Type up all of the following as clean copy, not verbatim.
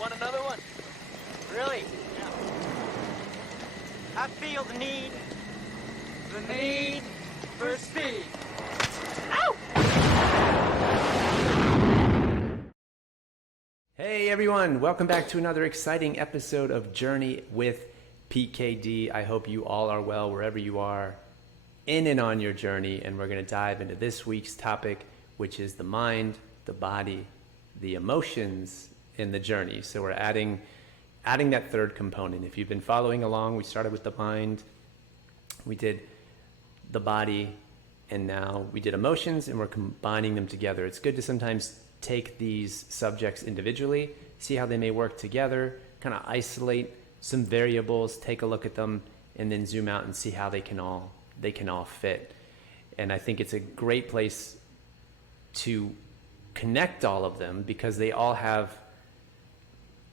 Want another one? Really? Yeah. I feel the need for speed. Ow! Hey everyone, welcome back to another exciting episode of Journey with PKD. I hope you all are well wherever you are in and on your journey, and we're going to dive into this week's topic, which is the mind, the body, the emotions in the journey. So we're adding that third component. If you've been following along, we started with the mind, we did the body, and now we did emotions, and we're combining them together. It's good to sometimes take these subjects individually, see how they may work together, kind of isolate some variables, take a look at them, and then zoom out and see how they can all fit. And I think it's a great place to connect all of them because they all have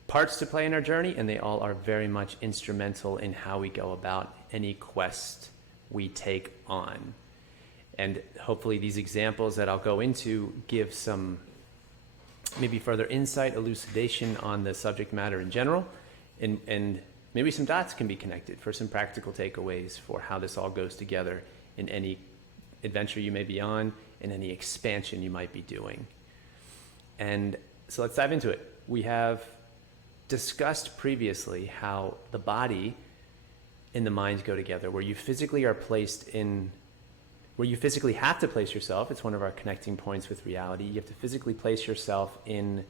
parts to play in our journey, and they all are very much instrumental in how we go about any quest we take on. And hopefully these examples that I'll go into give some maybe further insight, elucidation on the subject matter in general, and maybe some dots can be connected for some practical takeaways for how this all goes together in any adventure you may be on, in any expansion you might be doing. And so let's dive into it. We have discussed previously how the body and the mind go together, where you physically are placed in, where you physically have to place yourself. It's one of our connecting points with reality. You have to physically place yourself in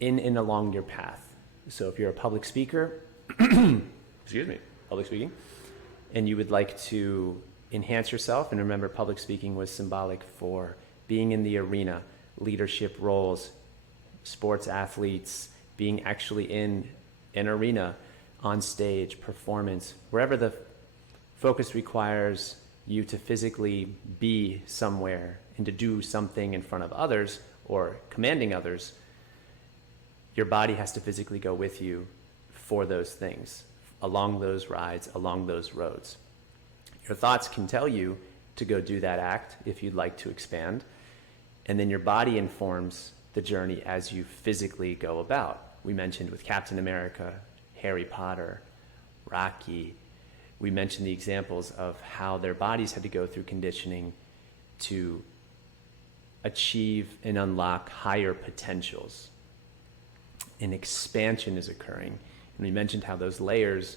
and along your path. So if you're a public speaker, public speaking, and you would like to enhance yourself, and remember public speaking was symbolic for being in the arena, leadership roles, sports athletes, being actually in an arena, on stage, performance, wherever the focus requires you to physically be somewhere and to do something in front of others or commanding others, your body has to physically go with you for those things, along those rides, along those roads. Your thoughts can tell you to go do that act if you'd like to expand, and then your body informs the journey as you physically go about. We mentioned with Captain America, Harry Potter, Rocky, we mentioned the examples of how their bodies had to go through conditioning to achieve and unlock higher potentials. An expansion is occurring. And we mentioned how those layers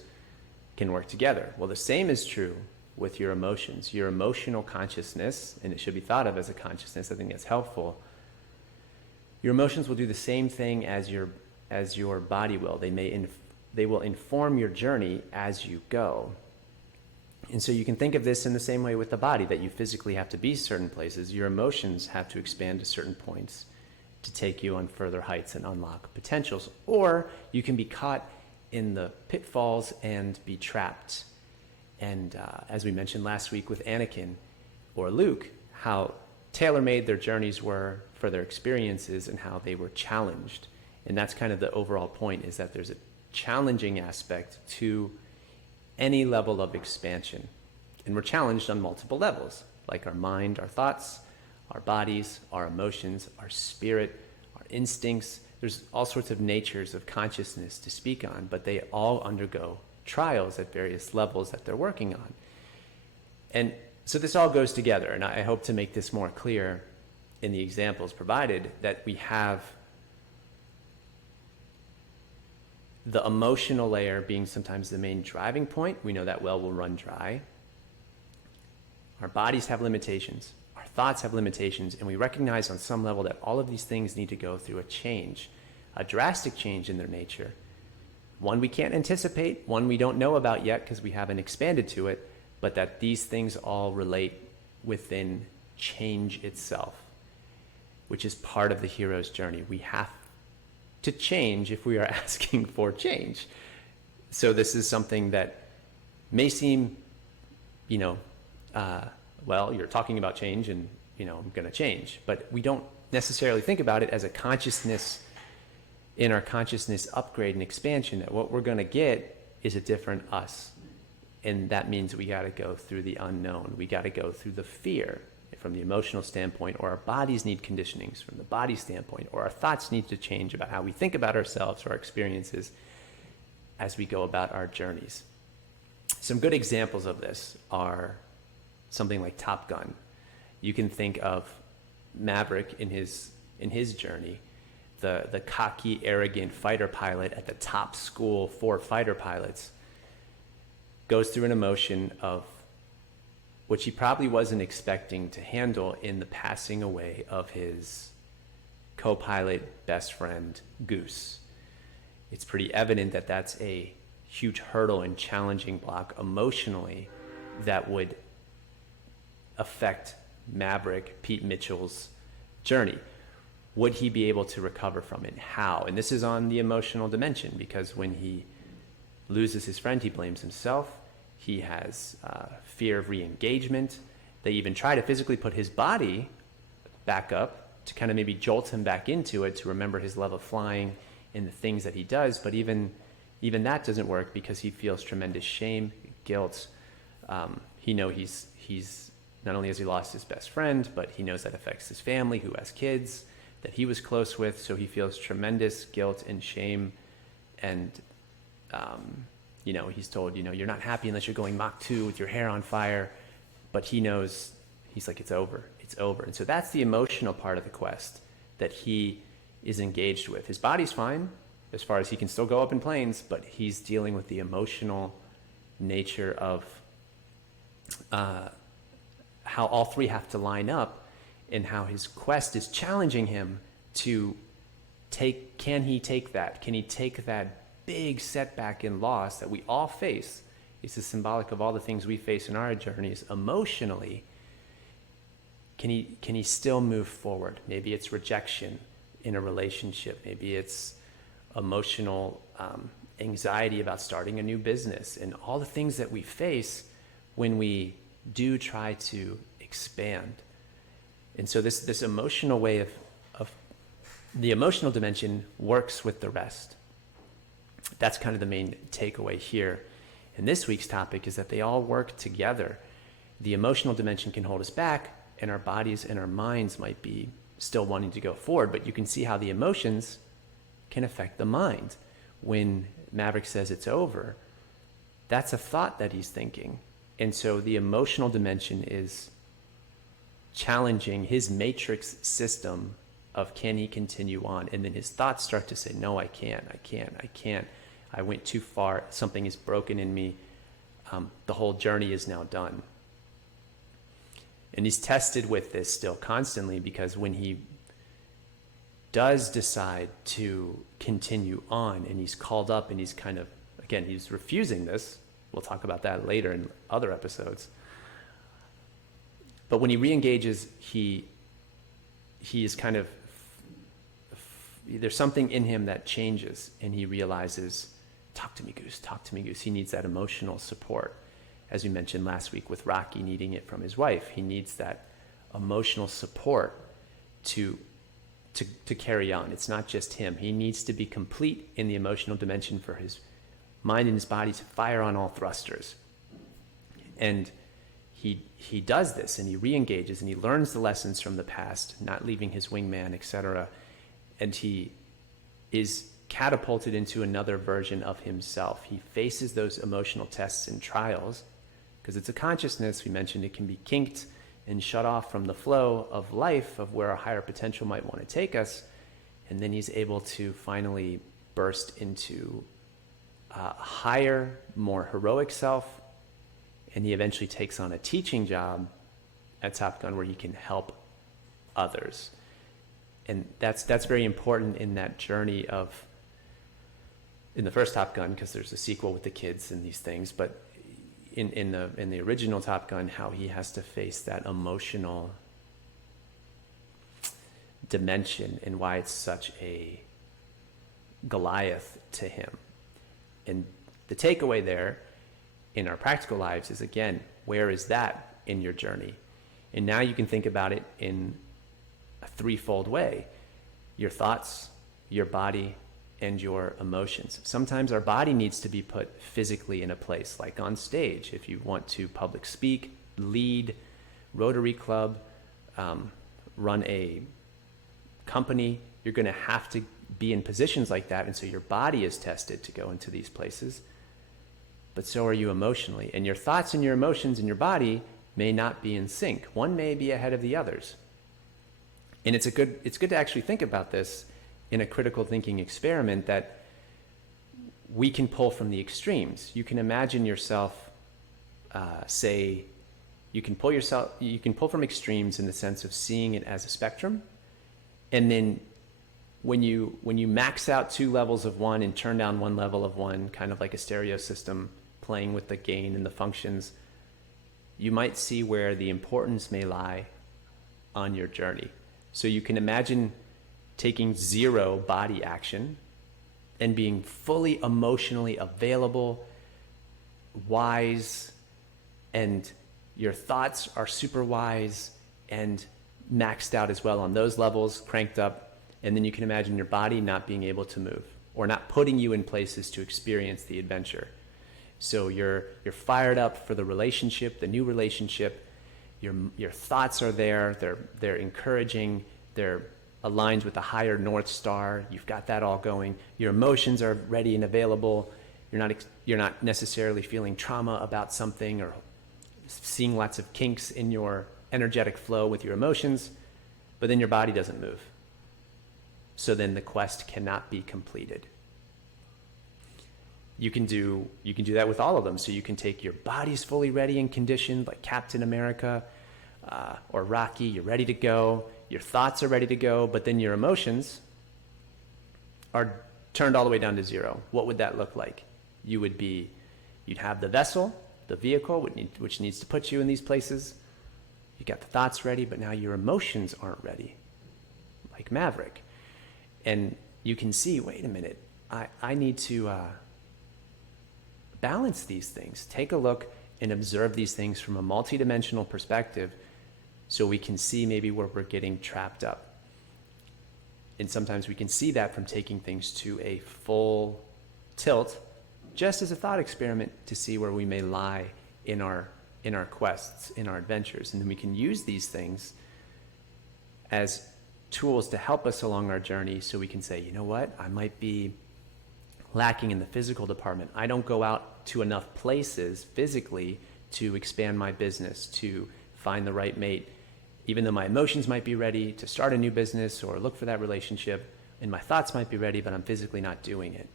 can work together. Well, the same is true with your emotions. Your emotional consciousness, and it should be thought of as a consciousness, I think that's helpful. Your emotions will do the same thing as your body will. They will inform your journey as you go. And so you can think of this in the same way with the body, that you physically have to be certain places. Your emotions have to expand to certain points to take you on further heights and unlock potentials. Or you can be caught in the pitfalls and be trapped. And as we mentioned last week with Anakin or Luke, how tailor-made their journeys were for their experiences and how they were challenged. And that's kind of the overall point, is that there's a challenging aspect to any level of expansion. And we're challenged on multiple levels, like our mind, our thoughts, our bodies, our emotions, our spirit, our instincts. There's all sorts of natures of consciousness to speak on, but they all undergo trials at various levels that they're working on. And so this all goes together, and I hope to make this more clear in the examples provided, that we have the emotional layer being sometimes the main driving point. We know that well will run dry. Our bodies have limitations. Our thoughts have limitations. And we recognize on some level that all of these things need to go through a change, a drastic change in their nature. One we can't anticipate, one we don't know about yet because we haven't expanded to it, but that these things all relate within change itself, which is part of the hero's journey. We have to change if we are asking for change. So this is something that may seem, well, you're talking about change and, I'm going to change. But we don't necessarily think about it as a consciousness, in our consciousness upgrade and expansion, that what we're going to get is a different us. And that means we got to go through the unknown. We got to go through the fear. from the emotional standpoint, or our bodies need conditionings from the body standpoint, or our thoughts need to change about how we think about ourselves or our experiences as we go about our journeys. Some good examples of this are something like Top Gun. You can think of Maverick in his journey, the cocky, arrogant fighter pilot at the top school for fighter pilots, goes through an emotion of which he probably wasn't expecting to handle in the passing away of his co-pilot best friend, Goose. It's pretty evident that that's a huge hurdle and challenging block emotionally that would affect Maverick, Pete Mitchell's journey. Would he be able to recover from it? How? And this is on the emotional dimension, because when he loses his friend, he blames himself. He has fear of re-engagement. They even try to physically put his body back up to kind of maybe jolt him back into it, to remember his love of flying and the things that he does. But even that doesn't work, because he feels tremendous shame, guilt. He knows he's not only has he lost his best friend, but he knows that affects his family, who has kids that he was close with. So he feels tremendous guilt and shame. And, he's told, you're not happy unless you're going Mach 2 with your hair on fire. But he knows, he's like, it's over. And so that's the emotional part of the quest that he is engaged with. His body's fine as far as he can still go up in planes, but he's dealing with the emotional nature of how all three have to line up, and how his quest is challenging him to can he take that big setback and loss that we all face? This is symbolic of all the things we face in our journeys emotionally. Can he still move forward? Maybe it's rejection in a relationship. Maybe it's emotional anxiety about starting a new business, and all the things that we face when we do try to expand. And so this emotional way of the emotional dimension works with the rest. That's kind of the main takeaway here. And this week's topic is that they all work together. The emotional dimension can hold us back, and our bodies and our minds might be still wanting to go forward, but you can see how the emotions can affect the mind. When Maverick says it's over, that's a thought that he's thinking. And so the emotional dimension is challenging his matrix system of, can he continue on? And then his thoughts start to say, no, I can't. I went too far. Something is broken in me. The whole journey is now done. And he's tested with this still constantly, because when he does decide to continue on and he's called up and he's kind of, again, he's refusing this. We'll talk about that later in other episodes. But when he re-engages, he is kind of, there's something in him that changes, and he realizes, talk to me, Goose. He needs that emotional support. As we mentioned last week with Rocky needing it from his wife, he needs that emotional support to carry on. It's not just him. He needs to be complete in the emotional dimension for his mind and his body to fire on all thrusters. And he does this, and he re-engages, and he learns the lessons from the past, not leaving his wingman, etc. And he is catapulted into another version of himself. He faces those emotional tests and trials, because it's a consciousness. We mentioned it can be kinked and shut off from the flow of life, of where our higher potential might want to take us. And then he's able to finally burst into a higher, more heroic self. And he eventually takes on a teaching job at Top Gun where he can help others. And that's very important in that journey of, in the first Top Gun, because there's a sequel with the kids and these things, but in the original Top Gun, how he has to face that emotional dimension and why it's such a Goliath to him. And the takeaway there in our practical lives is, again, where is that in your journey? And now you can think about it in a threefold way: your thoughts, your body, and your emotions. Sometimes our body needs to be put physically in a place, like on stage. If you want to public speak, lead, Rotary Club, run a company, you're going to have to be in positions like that. And so your body is tested to go into these places. But so are you emotionally. And your thoughts and your emotions and your body may not be in sync. One may be ahead of the others. And it's good to actually think about this in a critical thinking experiment, that we can pull from the extremes. You can imagine yourself, you can pull from extremes in the sense of seeing it as a spectrum. And then when you max out 2 levels of one and turn down 1 level of one, kind of like a stereo system playing with the gain and the functions, you might see where the importance may lie on your journey. So you can imagine taking 0 body action and being fully emotionally available, wise, and your thoughts are super wise and maxed out as well on those levels, cranked up. And then you can imagine your body not being able to move or not putting you in places to experience the adventure. So you're fired up for the relationship, the new relationship. Your thoughts are there. They're encouraging. They're aligned with a higher North Star. You've got that all going. Your emotions are ready and available. You're not necessarily feeling trauma about something or seeing lots of kinks in your energetic flow with your emotions, but then your body doesn't move. So then the quest cannot be completed. You can do that with all of them. So you can take your body's fully ready and conditioned, like Captain America or Rocky. You're ready to go. Your thoughts are ready to go, but then your emotions are turned all the way down to 0. What would that look like? You'd have the vessel, the vehicle, which needs to put you in these places. You got the thoughts ready, but now your emotions aren't ready, like Maverick. And you can see, wait a minute, I need to balance these things. Take a look and observe these things from a multidimensional perspective so we can see maybe where we're getting trapped up. And sometimes we can see that from taking things to a full tilt, just as a thought experiment, to see where we may lie in our quests, in our adventures. And then we can use these things as tools to help us along our journey, so we can say, you know what, I might be lacking in the physical department. I don't go out to enough places physically to expand my business, to find the right mate, even though my emotions might be ready to start a new business or look for that relationship, and my thoughts might be ready, but I'm physically not doing it.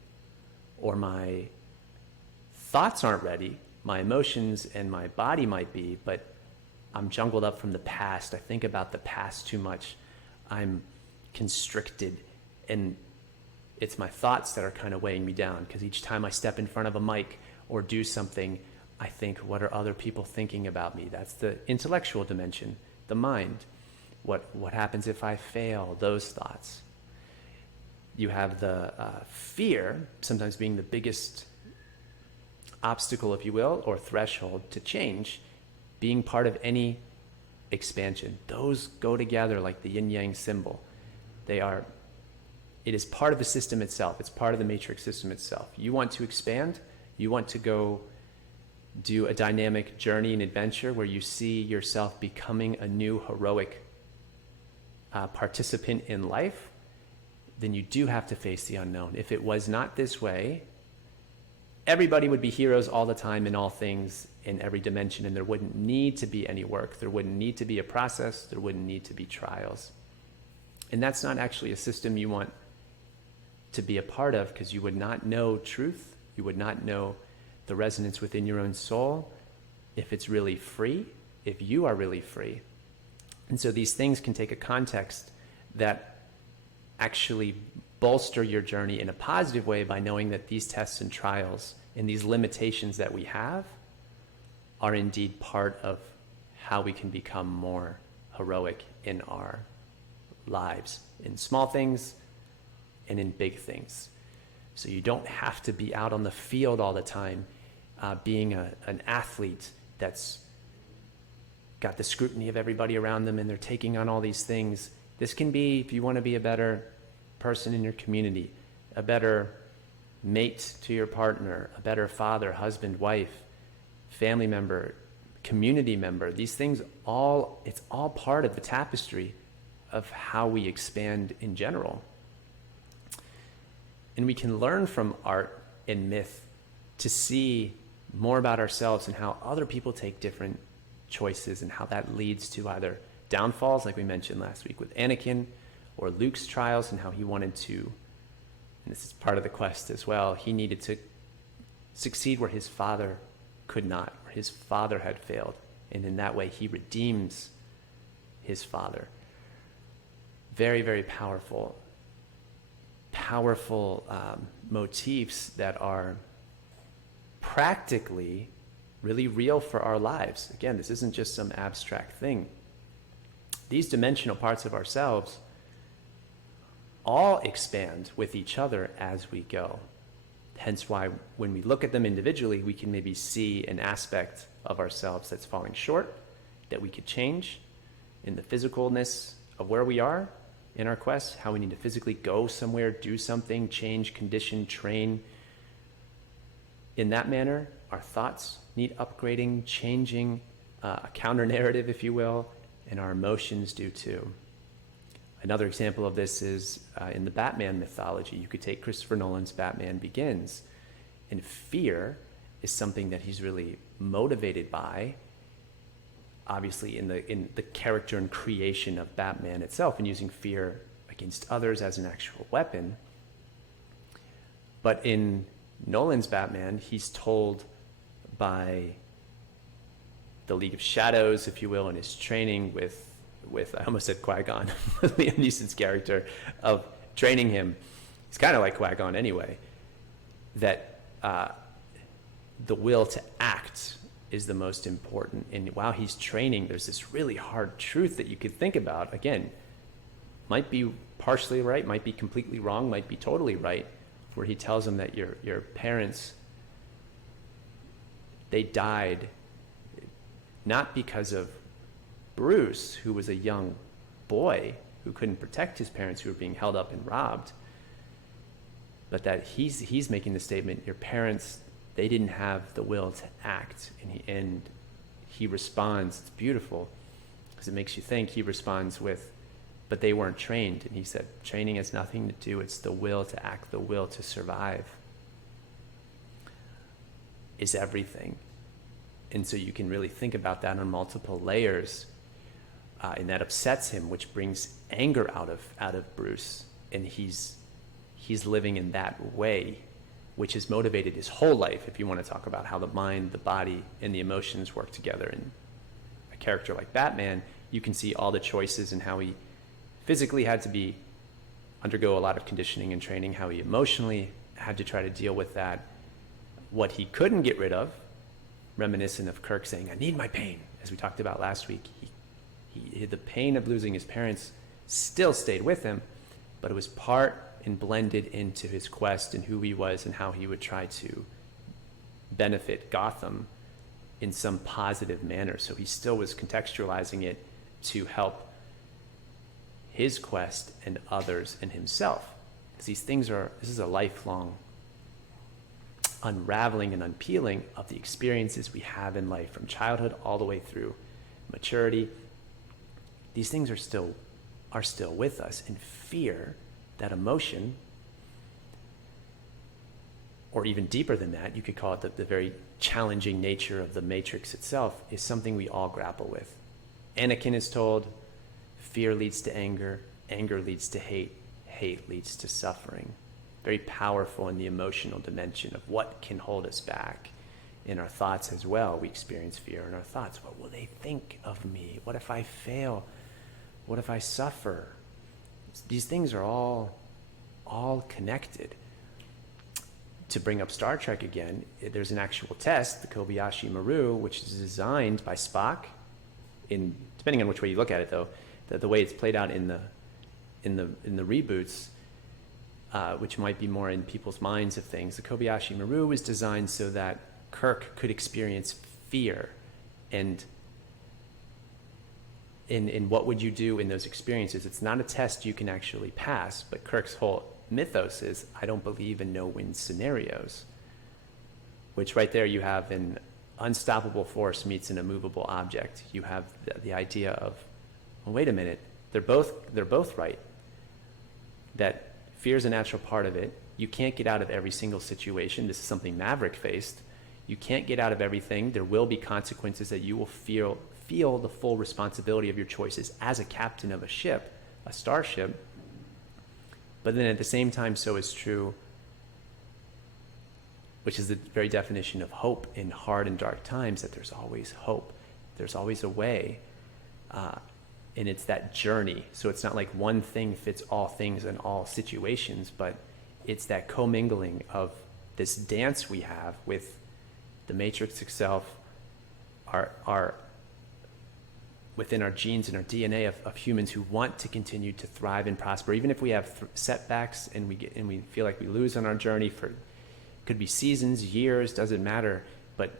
Or my thoughts aren't ready, my emotions and my body might be, but I'm jungled up from the past. I think about the past too much. I'm constricted, and it's my thoughts that are kind of weighing me down, because each time I step in front of a mic or do something, I think, what are other people thinking about me? That's the intellectual dimension, the mind. What happens if I fail? Those thoughts. You have the fear, sometimes being the biggest obstacle, if you will, or threshold to change, being part of any expansion. Those go together like the yin-yang symbol. It is part of the system itself. It's part of the matrix system itself. You want to expand, you want to go do a dynamic journey and adventure where you see yourself becoming a new heroic participant in life, then you do have to face the unknown. If it was not this way, everybody would be heroes all the time in all things, in every dimension, and there wouldn't need to be any work. There wouldn't need to be a process. There wouldn't need to be trials. And that's not actually a system you want to be a part of, because you would not know truth. You would not know the resonance within your own soul if it's really free, if you are really free. And so these things can take a context that actually bolster your journey in a positive way by knowing that these tests and trials and these limitations that we have are indeed part of how we can become more heroic in our lives, in small things and in big things. So you don't have to be out on the field all the time being an athlete that's got the scrutiny of everybody around them and they're taking on all these things. This can be, if you want to be a better person in your community, a better mate to your partner, a better father, husband, wife, family member, community member. These things it's all part of the tapestry of how we expand in general. And we can learn from art and myth to see more about ourselves and how other people take different choices and how that leads to either downfalls, like we mentioned last week with Anakin, or Luke's trials and how he wanted to, and this is part of the quest as well, he needed to succeed where his father could not, where his father had failed. And in that way, he redeems his father. Very, very powerful motifs that are practically really real for our lives. Again, this isn't just some abstract thing. These dimensional parts of ourselves all expand with each other as we go. Hence why when we look at them individually, we can maybe see an aspect of ourselves that's falling short, that we could change in the physicalness of where we are in our quest, how we need to physically go somewhere, do something, change, condition, train. In that manner, our thoughts need upgrading, changing, a counter-narrative, if you will, and our emotions do too. Another example of this is in the Batman mythology. You could take Christopher Nolan's Batman Begins, and fear is something that he's really motivated by, obviously in the character and creation of Batman itself, and using fear against others as an actual weapon. But in Nolan's Batman, he's told by the League of Shadows, if you will, in his training with I almost said Qui-Gon, Liam Neeson's character, of training him. He's kind of like Qui-Gon anyway, that the will to act is the most important. And while he's training, there's this really hard truth that you could think about. Again, might be partially right, might be completely wrong, might be totally right, where he tells him that your parents, they died not because of Bruce, who was a young boy who couldn't protect his parents, who were being held up and robbed, but that he's making the statement, your parents, they didn't have the will to act. And he responds, it's beautiful, because it makes you think. He responds with, but they weren't trained. And he said, training has nothing to do, it's the will to act, the will to survive is everything. And so you can really think about that on multiple layers. And that upsets him, which brings anger out of Bruce. And he's living in that way, which has motivated his whole life, if you want to talk about how the mind, the body, and the emotions work together. In a character like Batman, you can see all the choices and how he physically had to undergo a lot of conditioning and training, how he emotionally had to try to deal with that. What he couldn't get rid of, reminiscent of Kirk saying, I need my pain, as we talked about last week. The pain of losing his parents still stayed with him, but it was part and blended into his quest and who he was and how he would try to benefit Gotham in some positive manner. So he still was contextualizing it to help his quest and others and himself. Because this is a lifelong unraveling and unpeeling of the experiences we have in life, from childhood all the way through maturity. These things are still with us. And fear, that emotion, or even deeper than that, you could call it the very challenging nature of the matrix itself, is something we all grapple with. Anakin is told, fear leads to anger, anger leads to hate, hate leads to suffering. Very powerful in the emotional dimension of what can hold us back. In our thoughts as well, we experience fear in our thoughts. What will they think of me? What if I fail? What if I suffer? These things are all connected. To bring up Star Trek again, there's an actual test, the Kobayashi Maru, which is designed by Spock. Depending on which way you look at it, though, the way it's played out in the reboots, which might be more in people's minds of things. The Kobayashi Maru was designed so that Kirk could experience fear, and in what would you do in those experiences. It's not a test you can actually pass, but Kirk's whole mythos is, I don't believe in no-win scenarios, which right there you have in unstoppable force meets an immovable object. You have the idea of, well, wait a minute, they're both right. That fear is a natural part of it. You can't get out of every single situation. This is something Maverick faced. You can't get out of everything. There will be consequences that you will feel the full responsibility of your choices as a captain of a ship, a starship. But then at the same time, so is true, which is the very definition of hope in hard and dark times, that there's always hope. There's always a way. And it's that journey. So it's not like one thing fits all things in all situations, but it's that commingling of this dance we have with the matrix itself, our within our genes and our DNA of humans who want to continue to thrive and prosper, even if we have setbacks and we feel like we lose on our journey for, could be seasons, years, doesn't matter. But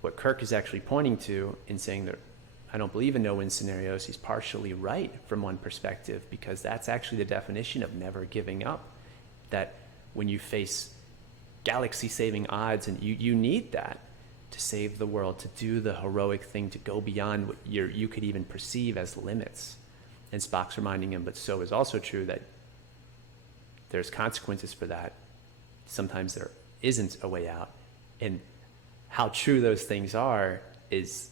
what Kirk is actually pointing to in saying that I don't believe in no-win scenarios, he's partially right from one perspective, because that's actually the definition of never giving up. That when you face galaxy-saving odds, and you need that to save the world, to do the heroic thing, to go beyond what you could even perceive as limits. And Spock's reminding him, but so is also true that there's consequences for that. Sometimes there isn't a way out. And how true those things are is,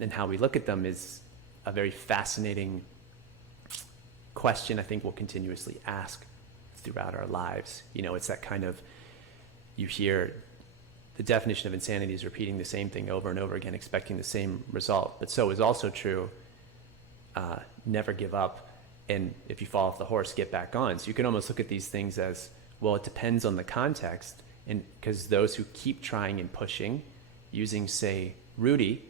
and how we look at them is a very fascinating question I think we'll continuously ask throughout our lives. You know, it's that kind of, you hear the definition of insanity is repeating the same thing over and over again, expecting the same result. But so is also true, never give up. And if you fall off the horse, get back on. So you can almost look at these things as, well, it depends on the context. And because those who keep trying and pushing, using, say, Rudy,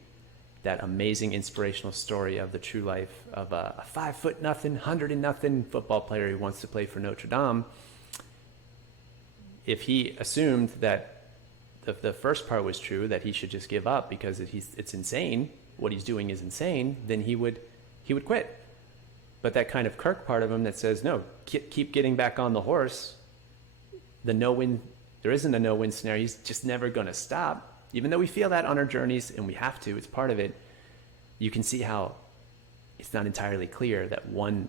that amazing inspirational story of the true life of a 5'0" 100 football player who wants to play for Notre Dame. If he assumed that the first part was true, that he should just give up because it's insane, what he's doing is insane, then he would quit. But that kind of Kirk part of him that says, no, keep getting back on the horse. There isn't a no-win scenario. He's just never going to stop. Even though we feel that on our journeys, and we have to, it's part of it, you can see how it's not entirely clear that one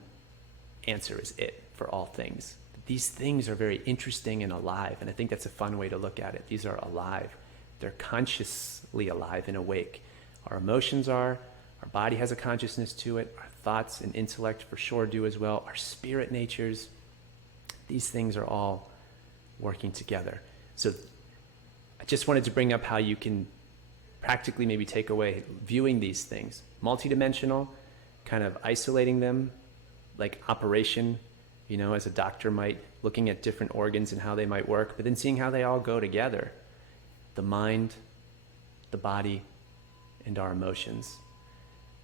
answer is it for all things. These things are very interesting and alive, and I think that's a fun way to look at it. These are alive. They're consciously alive and awake. Our emotions are, our body has a consciousness to it, our thoughts and intellect for sure do as well, our spirit natures. These things are all working together. So I just wanted to bring up how you can practically maybe take away viewing these things. Multidimensional, kind of isolating them, like operation, you know, as a doctor might, looking at different organs and how they might work, but then seeing how they all go together. The mind, the body, and our emotions.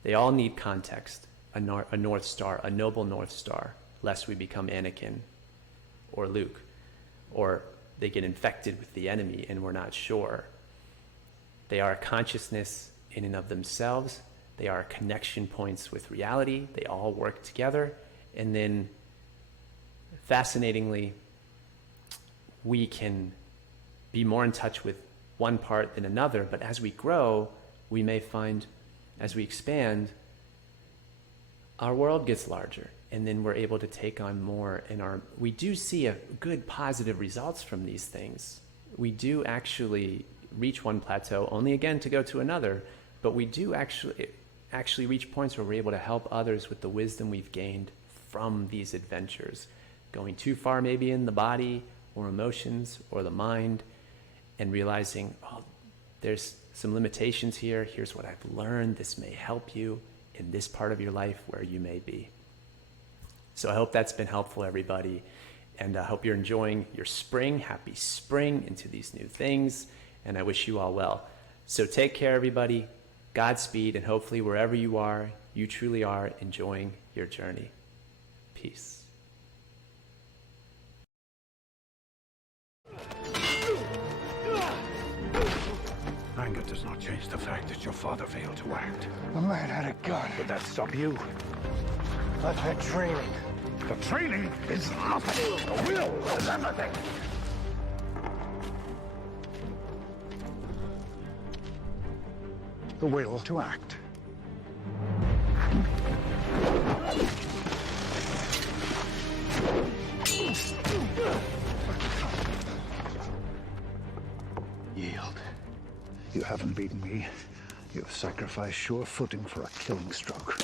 They all need context, a North Star, a noble North Star, lest we become Anakin or Luke, or they get infected with the enemy and we're not sure. They are a consciousness in and of themselves. They are connection points with reality. They all work together. And then, fascinatingly, we can be more in touch with one part than another. But as we grow, we may find, as we expand, our world gets larger. And then we're able to take on more. And we do see a good positive results from these things. We do actually reach one plateau, only again to go to another. But we do actually reach points where we're able to help others with the wisdom we've gained from these adventures. Going too far maybe in the body or emotions or the mind, and realizing, oh, there's some limitations here. Here's what I've learned. This may help you in this part of your life where you may be. So I hope that's been helpful, everybody. And I hope you're enjoying your spring. Happy spring into these new things. And I wish you all well. So take care, everybody. Godspeed. And hopefully wherever you are, you truly are enjoying your journey. Peace. Anger does not change the fact that your father failed to act. The man had a gun. Would that stop you? I've had training. The training is nothing. The will is everything. The will to act. Yield. You haven't beaten me. You have sacrificed sure footing for a killing stroke.